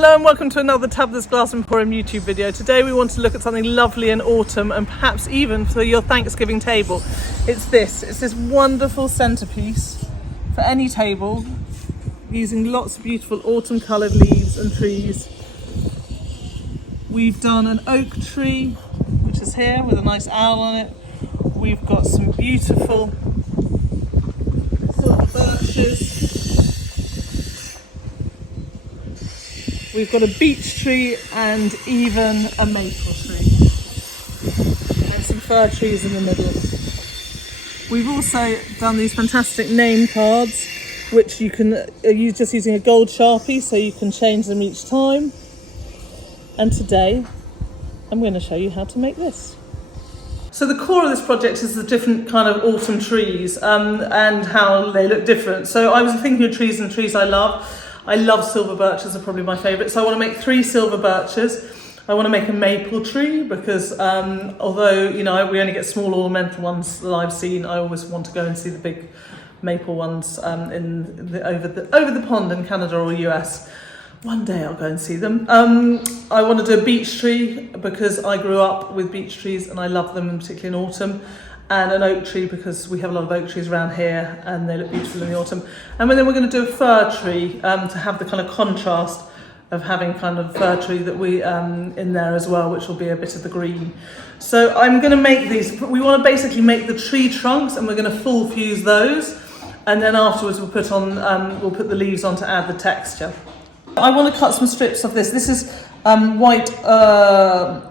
Hello and welcome to another Tabitha's Glass Emporium YouTube video. Today we want to look at something lovely in autumn and perhaps even for your Thanksgiving table. It's this wonderful centerpiece for any table using lots of beautiful autumn coloured leaves and trees. We've done an oak tree, which is here with a nice owl on it. We've got some beautiful silver birches. We've got a beech tree and even a maple tree. And some fir trees in the middle. We've also done these fantastic name cards, which you can use just using a gold Sharpie, so you can change them each time. And today, I'm going to show you how to make this. So the core of this project is the different kind of autumn trees and how they look different. So I was thinking of trees and trees I love. I love silver birches, are probably my favourite. So I want to make 3 silver birches. I want to make a maple tree because although we only get small ornamental ones that I've seen, I always want to go and see the big maple ones over the pond in Canada or US. One day I'll go and see them. I want to do a beech tree because I grew up with beech trees and I love them, and particularly in autumn. And an oak tree because we have a lot of oak trees around here and they look beautiful in the autumn. And then we're going to do a fir tree to have the kind of contrast of having kind of fir tree that we in there as well, which will be a bit of the green. So I'm going to make these. We want to basically make the tree trunks and we're going to full fuse those. And then afterwards we'll put the leaves on to add the texture. I want to cut some strips of this. This is white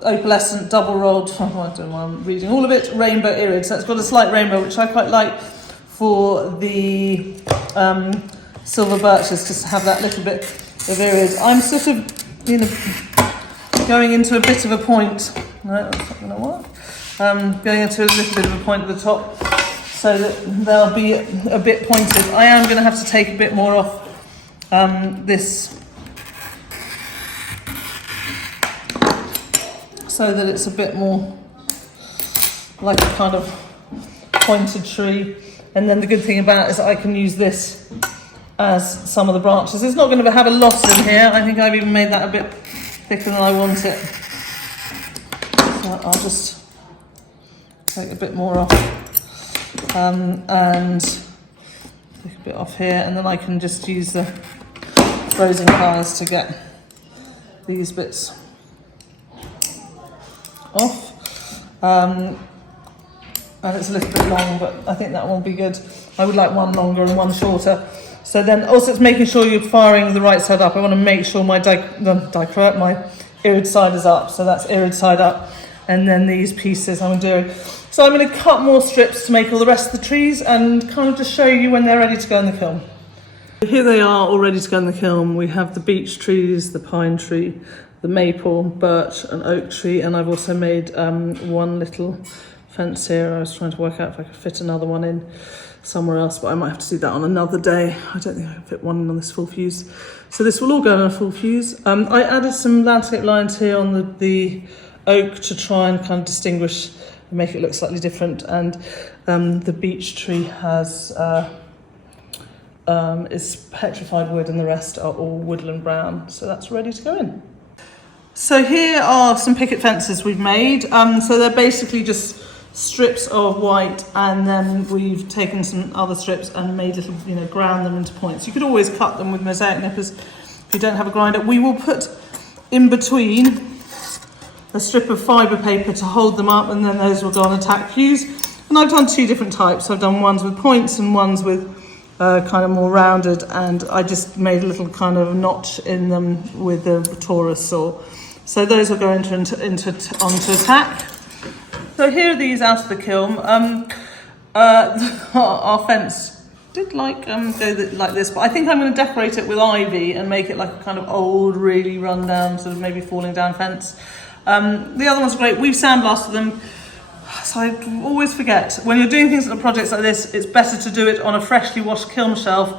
opalescent double rolled, I don't know why I'm reading all of it, rainbow irid. So it's got a slight rainbow, which I quite like for the silver birches, just to have that little bit of irid. I'm sort of, going into a bit of a point. No, that's not going to work. Going into a little bit of a point at the top so that they'll be a bit pointed. I am going to have to take a bit more off this, so that it's a bit more like a kind of pointed tree. And then the good thing about it is that I can use this as some of the branches. It's not going to have a lot in here. I think I've even made that a bit thicker than I want it. So I'll just take a bit more off and take a bit off here. And then I can just use the frozen pliers to get these bits off. And it's a little bit long, but I think that will be good. I would like one longer and one shorter. So then also it's making sure you're firing the right side up. I want to make sure my irid side is up. So that's irid side up. And then these pieces I'm doing. So I'm going to cut more strips to make all the rest of the trees and kind of just show you when they're ready to go in the kiln. Here they are all ready to go in the kiln. We have the beech trees, the pine tree, the maple, birch and oak tree, and I've also made one little fence here. I was trying to work out if I could fit another one in somewhere else, but I might have to do that on another day. I don't think I can fit one in on this full fuse. So this will all go in a full fuse. I added some landscape lines here on the oak to try and kind of distinguish and make it look slightly different, and the beech tree has is petrified wood and the rest are all woodland brown, so that's ready to go in. So here are some picket fences we've made. So they're basically just strips of white, and then we've taken some other strips and made little, ground them into points. You could always cut them with mosaic nippers if you don't have a grinder. We will put in between a strip of fibre paper to hold them up, and then those will go on a tack fuse. And I've done 2 different types. I've done ones with points and ones with kind of more rounded, and I just made a little kind of notch in them with the Taurus Saw. So those will go onto a tack. So here are these out of the kiln. Our fence did go like this, but I think I'm going to decorate it with ivy and make it like a kind of old, really run down, sort of maybe falling down fence. The other ones are great. We've sandblasted them. So I always forget, when you're doing things on projects like this, it's better to do it on a freshly washed kiln shelf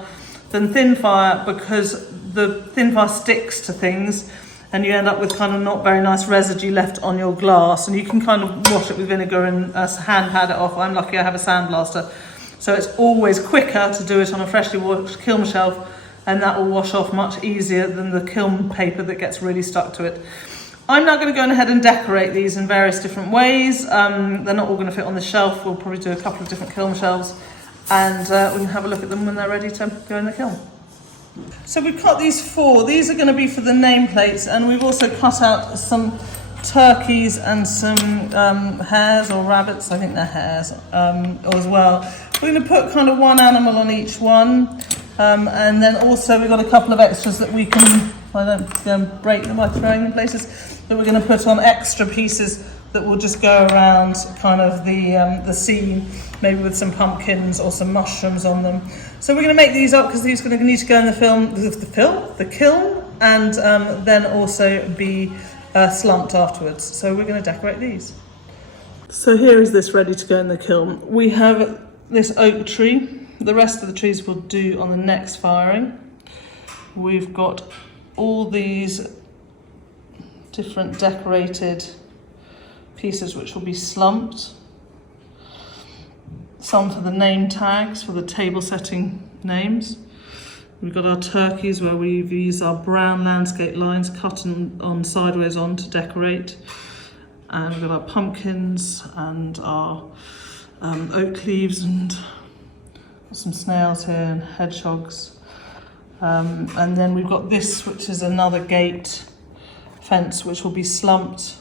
than thin fire, because the thin fire sticks to things and you end up with kind of not very nice residue left on your glass, and you can kind of wash it with vinegar and hand pad it off. I'm lucky I have a sandblaster. So it's always quicker to do it on a freshly washed kiln shelf and that will wash off much easier than the kiln paper that gets really stuck to it. I'm now going to go ahead and decorate these in various different ways. They're not all going to fit on the shelf. We'll probably do a couple of different kiln shelves, and we can have a look at them when they're ready to go in the kiln. So we've cut these 4. These are going to be for the nameplates, and we've also cut out some turkeys and some hares or rabbits. I think they're hares as well. We're going to put kind of one animal on each one, and then also we've got a couple of extras that we can, I don't break them by throwing them places, but we're going to put on extra pieces that will just go around kind of the scene, maybe with some pumpkins or some mushrooms on them. So we're going to make these up because these are going to need to go in the kiln, and then also be slumped afterwards. So we're going to decorate these. So here is this ready to go in the kiln. We have this oak tree. The rest of the trees we'll do on the next firing. We've got all these different decorated pieces which will be slumped. Some for the name tags, for the table setting names. We've got our turkeys where we've used our brown landscape lines cut on sideways on to decorate. And we've got our pumpkins and our oak leaves and some snails here and hedgehogs. And then we've got this, which is another gate fence, which will be slumped.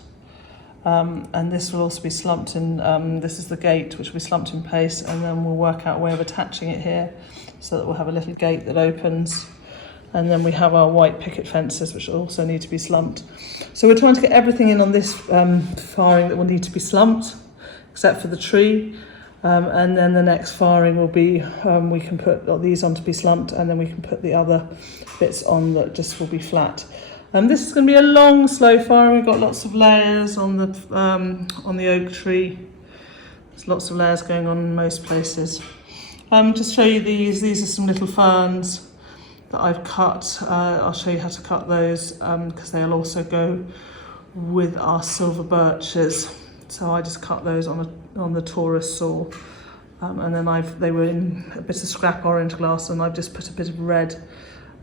And this will also be slumped in, this is the gate, which will be slumped in place, and then we'll work out a way of attaching it here so that we'll have a little gate that opens. And then we have our white picket fences, which also need to be slumped. So we're trying to get everything in on this firing that will need to be slumped, except for the tree. And then the next firing will be, we can put these on to be slumped, and then we can put the other bits on that just will be flat. This is going to be a long, slow fire. We've got lots of layers on the oak tree. There's lots of layers going on in most places. Just show you these. These are some little ferns that I've cut. I'll show you how to cut those because they'll also go with our silver birches. So I just cut those on the Taurus Saw, and then they were in a bit of scrap orange glass, and I've just put a bit of red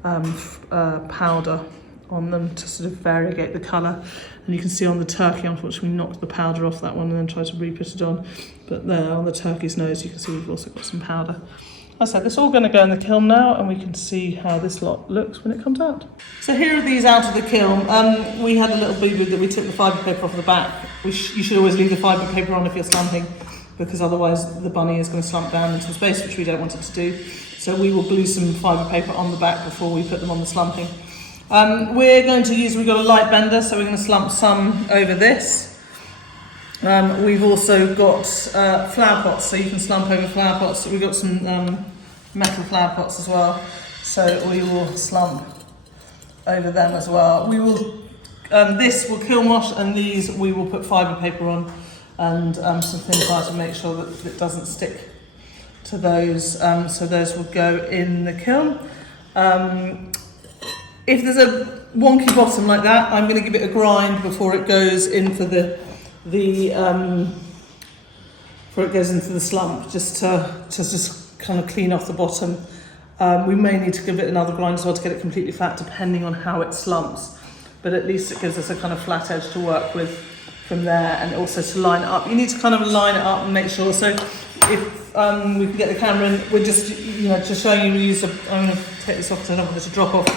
powder on them to sort of variegate the colour. And you can see on the turkey, unfortunately, we knocked the powder off that one and then tried to re-put it on. But there on the turkey's nose, you can see we've also got some powder. As I said, this is all going to go in the kiln now, and we can see how this lot looks when it comes out. So here are these out of the kiln. We had a little boo-boo that we took the fibre paper off the back. You should always leave the fibre paper on if you're slumping, because otherwise the bunny is going to slump down into space, which we don't want it to do. So we will glue some fibre paper on the back before we put them on the slumping. We're going to use, we've got a light bender, so we're going to slump some over this. We've also got flower pots, so you can slump over flower pots. We've got some metal flower pots as well, so we will slump over them as well. We will, this will kiln wash, and these we will put fibre paper on and some thin wire to make sure that it doesn't stick to those. So those will go in the kiln. If there's a wonky bottom like that, I'm going to give it a grind before it goes in for before it goes into the slump, just to kind of clean off the bottom. We may need to give it another grind as well to get it completely flat, depending on how it slumps. But at least it gives us a kind of flat edge to work with from there, and also to line it up. You need to kind of line it up and make sure. So if we can get the camera in, we're just just showing you. I'm going to take this off because I don't want it to drop off.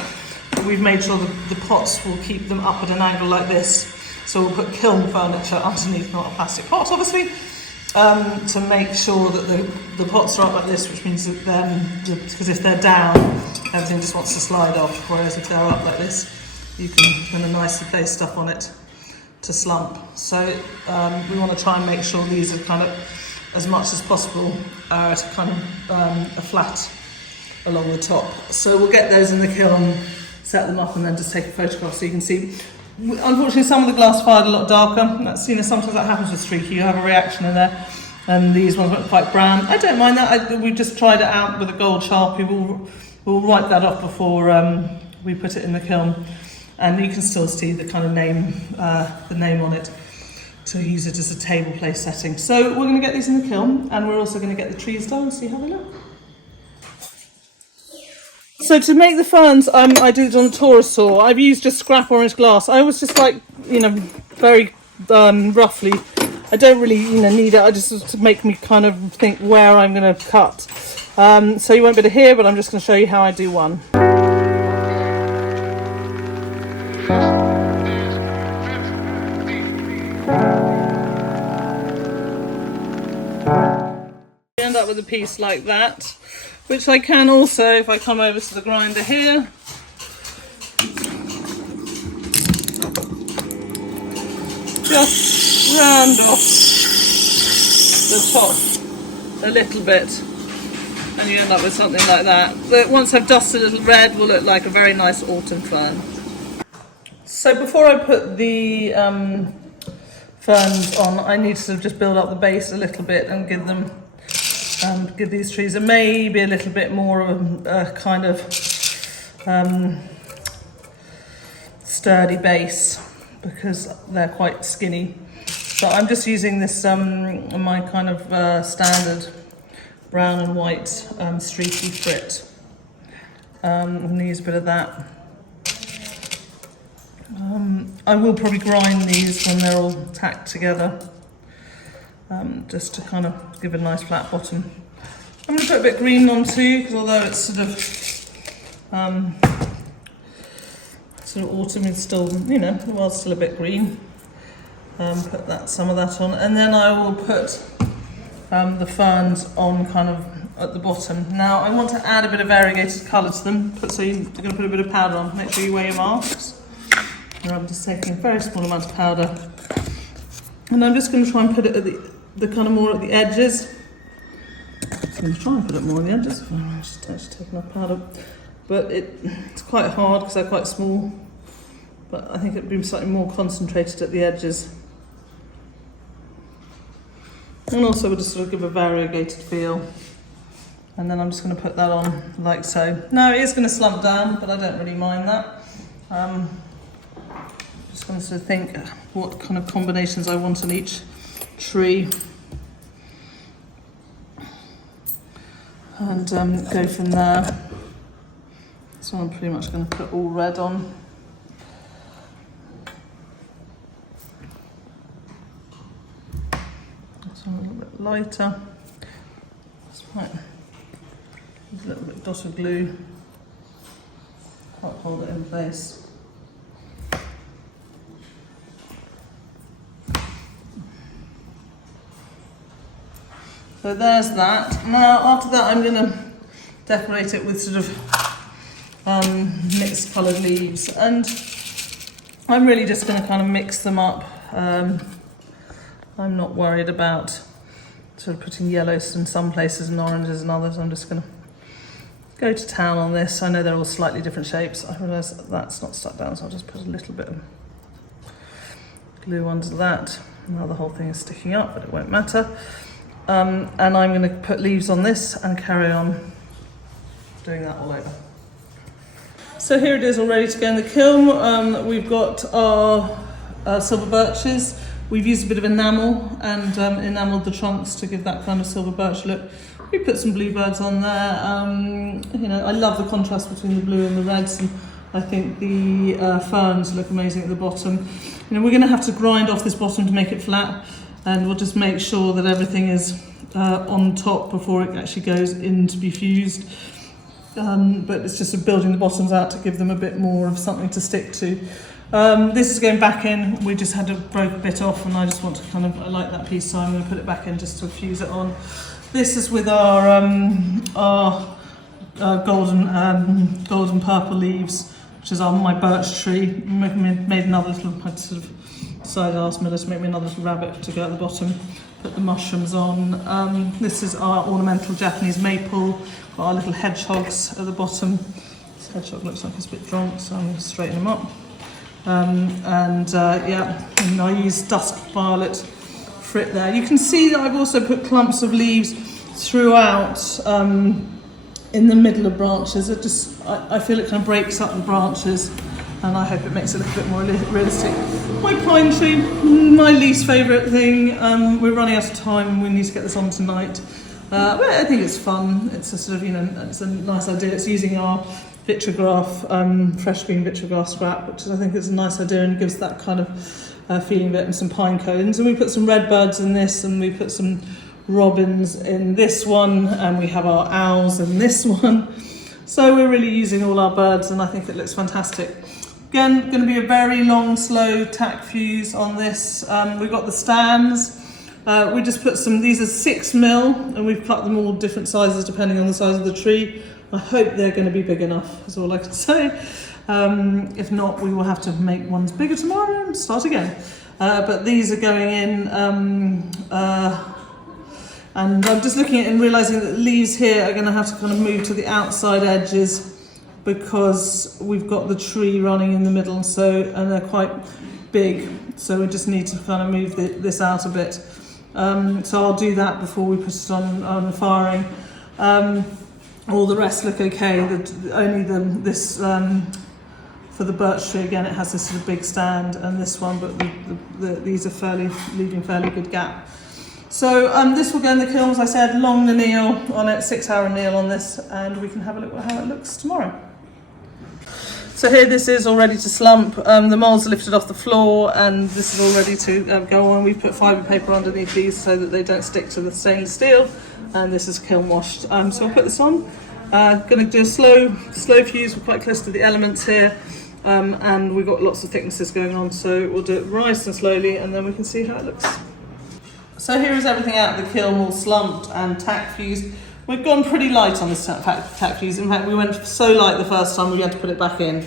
We've made sure that the pots will keep them up at an angle like this. So we'll put kiln furniture underneath, not a plastic pot, obviously, to make sure that the pots are up like this, which means that then, because if they're down, everything just wants to slide off, whereas if they're up like this, you can put a nicely placed stuff on it to slump. So we want to try and make sure these are kind of, as much as possible, are at a kind of a flat along the top. So we'll get those in the kiln, set them up, and then just take a photograph so you can see. Unfortunately, some of the glass fired a lot darker. That's, sometimes that happens with streaky. You have a reaction in there, and these ones went quite brown. I don't mind that. We've just tried it out with a gold Sharpie. We'll wipe that off before we put it in the kiln, and you can still see the kind of name, the name on it, to use it as a table place setting. So we're going to get these in the kiln, and we're also going to get the trees done and see how they look. So to make the ferns, I did it on the Taurus Saw. I've used just scrap orange glass. I was just like, very roughly. I don't really, need it. I just to make me kind of think where I'm going to cut. So you won't be able to hear, but I'm just going to show you how I do one. You end up with a piece like that, which I can also, if I come over to the grinder here, just round off the top a little bit, and you end up with something like that. But once I've dusted a little red, will look like a very nice autumn fern. So before I put the ferns on, I need to sort of just build up the base a little bit and give them, give these trees a maybe a little bit more of a kind of sturdy base, because they're quite skinny. But I'm just using this my kind of standard brown and white streaky frit. I'm going to use a bit of that. I will probably grind these when they're all tacked together, just to kind of give a nice flat bottom. I'm going to put a bit of green on too, because although it's sort of autumn, it's still, the world's still a bit green. Put some of that on, and then I will put the ferns on kind of at the bottom. Now I want to add a bit of variegated colour to them, so you're going to put a bit of powder on. Make sure you weigh your marks. And I'm just taking a very small amount of powder, and I'm just going to try and put it at the kind of more at the edges. I'm going to try and put it more on the edges. I'm just actually taking my powder, but it's quite hard because they're quite small. But I think it'd be slightly more concentrated at the edges. And also we'll just sort of give a variegated feel. And then I'm just going to put that on like so. Now it is going to slump down, but I don't really mind that. Just going to sort of think what kind of combinations I want on each tree. And go from there. So I'm pretty much going to put all red on. A little bit lighter. That's right. There's a little bit of dot of glue. Can't hold it in place. So there's that. Now after that I'm going to decorate it with sort of mixed coloured leaves, and I'm really just going to kind of mix them up. I'm not worried about sort of putting yellows in some places and oranges in others. I'm just going to go to town on this. I know they're all slightly different shapes. I realise that's not stuck down, so I'll just put a little bit of glue under that. Now the whole thing is sticking up, but it won't matter. And I'm going to put leaves on this and carry on doing that all over. So here it is all ready to go in the kiln. We've got our silver birches. We've used a bit of enamel and enamelled the trunks to give that kind of silver birch look. We put some bluebirds on there. I love the contrast between the blue and the reds, and I think the ferns look amazing at the bottom. We're going to have to grind off this bottom to make it flat, and we'll just make sure that everything is on top before it actually goes in to be fused. But it's just building the bottoms out to give them a bit more of something to stick to. This is going back in. We just had to break a bit off, and I just want to I like that piece, so I'm going to put it back in just to fuse it on. This is with our golden purple leaves, which is on my birch tree. Made another little, I sort of decided last minute to make me another little rabbit to go at the bottom. Put the mushrooms on. This is our ornamental Japanese maple. Got our little hedgehogs at the bottom. This hedgehog looks like it's a bit drunk, so I'm going to straighten him up. And I use dusk violet frit there. You can see that I've also put clumps of leaves throughout in the middle of branches. I feel it kind of breaks up the branches, and I hope it makes it a little bit more realistic. My pine tree, my least favourite thing. We're running out of time and we need to get this on tonight. But I think it's fun. It's a sort of, it's a nice idea. It's using our vitrograph, fresh green vitrograph scrap, which I think is a nice idea and gives that kind of feeling of it, and some pine cones. And we put some redbirds in this, and we put some robins in this one, and we have our owls in this one. So we're really using all our birds, and I think it looks fantastic. Again, going to be a very long, slow tack fuse on this. We've got the stands. We just put some, these are 6mm, and we've cut them all different sizes depending on the size of the tree. I hope they're going to be big enough, is all I can say. If not, we will have to make ones bigger tomorrow and start again. But these are going in, and I'm just looking at it and realising that the leaves here are going to have to kind of move to the outside edges because we've got the tree running in the middle, so, and they're quite big, so we just need to kind of move this out a bit. So I'll do that before we put it on firing. All the rest look okay. This for the birch tree, again, it has this sort of big stand, and this one, but these are leaving fairly good gap. So this will go in the kiln, as I said, long anneal on it, 6-hour anneal on this, and we can have a look at how it looks tomorrow. So here this is all ready to slump. The moulds are lifted off the floor, and this is all ready to go on. We've put fibre paper underneath these so that they don't stick to the stainless steel, and this is kiln washed. So I'll put this on. Going to do a slow fuse. We're quite close to the elements here, and we've got lots of thicknesses going on, so we'll do it nice and slowly, and then we can see how it looks. So here is everything out of the kiln, all slumped and tack fused. We've gone pretty light on this tack fuse. In fact, we went so light the first time we had to put it back in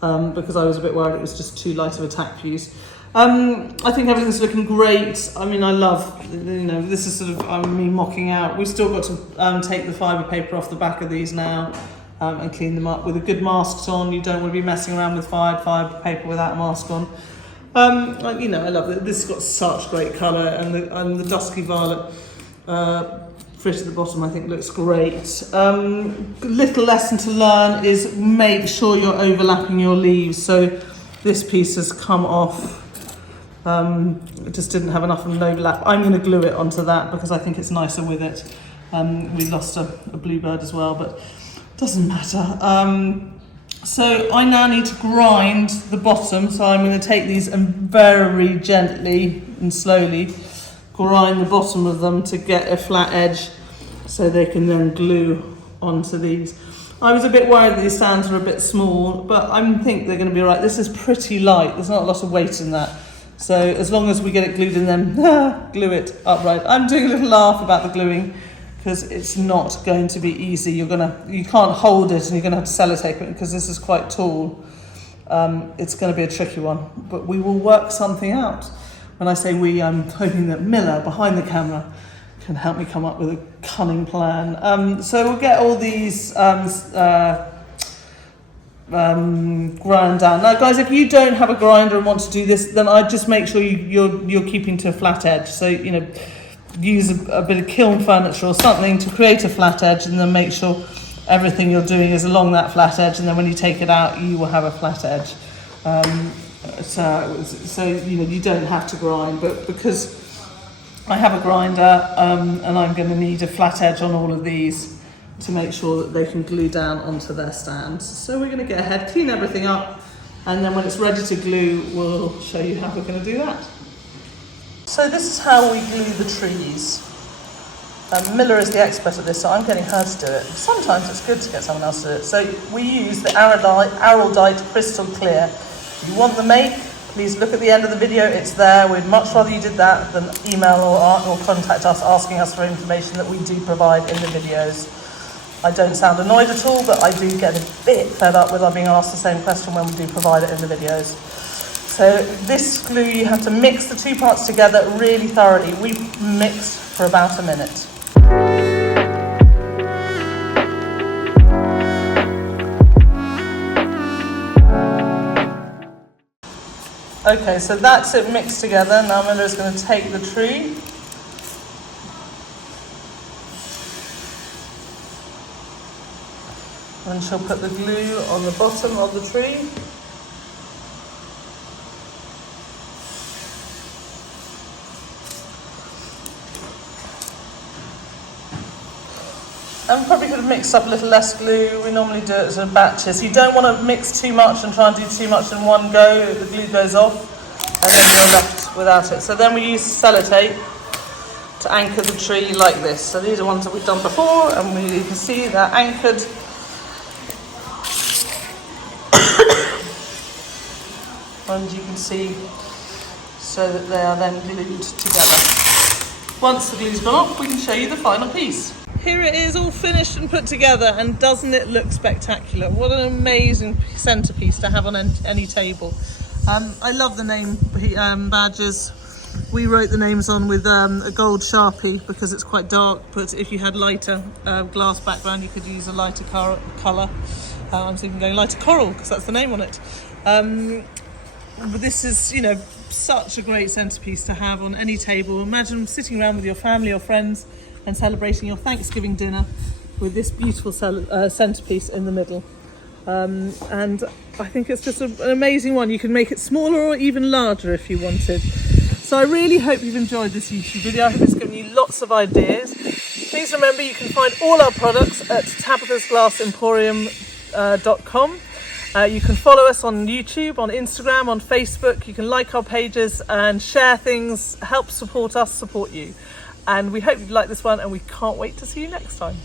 because I was a bit worried it was just too light of a tack fuse. I think everything's looking great. I mean, I love, this is sort of me mocking out. We've still got to take the fibre paper off the back of these now and clean them up with a good mask on. You don't want to be messing around with fibre paper without a mask on. I love it. This has got such great colour, and the dusky violet frit at the bottom I think looks great. Little lesson to learn is make sure you're overlapping your leaves. So this piece has come off. It just didn't have enough of an overlap. I'm going to glue it onto that because I think it's nicer with it. We lost a bluebird as well, but doesn't matter. So I now need to grind the bottom, so I'm going to take these and very gently and slowly grind the bottom of them to get a flat edge so they can then glue onto these. I was a bit worried that these stands were a bit small, but I think they're going to be all right. This is pretty light, there's not a lot of weight in that. So as long as we get it glued in, then glue it upright. I'm doing a little laugh about the gluing, because it's not going to be easy. You can't hold it and you're going to have to sellotape it because this is quite tall. It's going to be a tricky one, but we will work something out. When I say we, I'm hoping that Miller, behind the camera, can help me come up with a cunning plan. So we'll get all these ground down. Now guys, if you don't have a grinder and want to do this, then I'd just make sure you're keeping to a flat edge. So, use a bit of kiln furniture or something to create a flat edge, and then make sure everything you're doing is along that flat edge, and then when you take it out you will have a flat edge. So you don't have to grind, but because I have a grinder and I'm going to need a flat edge on all of these to make sure that they can glue down onto their stands. So we're going to get ahead, clean everything up, and then when it's ready to glue we'll show you how we're going to do that. So this is how we glue the trees. Miller is the expert at this, so I'm getting her to do it. Sometimes it's good to get someone else to do it. So we use the Araldite Crystal Clear. If you want the make, please look at the end of the video, it's there. We'd much rather you did that than email or contact us asking us for information that we do provide in the videos. I don't sound annoyed at all, but I do get a bit fed up with our being asked the same question when we do provide it in the videos. So this glue, you have to mix the two parts together really thoroughly. We mixed for about a minute. Okay, so that's it mixed together. Now Miller's going to take the tree. And she'll put the glue on the bottom of the tree. And probably could have mixed up a little less glue. We normally do it in batches. You don't want to mix too much and try and do too much in one go. The glue goes off and then you're left without it. So then we use sellotape to anchor the tree like this. So these are ones that we've done before, and you can see they're anchored. And you can see so that they are then glued together. Once the glue's gone off, we can show you the final piece. Here it is, all finished and put together, and doesn't it look spectacular? What an amazing centerpiece to have on any table. I love the name badges. We wrote the names on with a gold Sharpie because it's quite dark, but if you had lighter glass background, you could use a lighter colour. I'm thinking going lighter coral because that's the name on it. But this is, you know, such a great centerpiece to have on any table. Imagine sitting around with your family or friends and celebrating your Thanksgiving dinner with this beautiful centerpiece in the middle. And I think it's just an amazing one. You can make it smaller or even larger if you wanted. So I really hope you've enjoyed this YouTube video. I hope it's given you lots of ideas. Please remember you can find all our products at tabithasglassemporium.com. You can follow us on YouTube, on Instagram, on Facebook. You can like our pages and share things, help support us, support you. And we hope you like this one, and we can't wait to see you next time.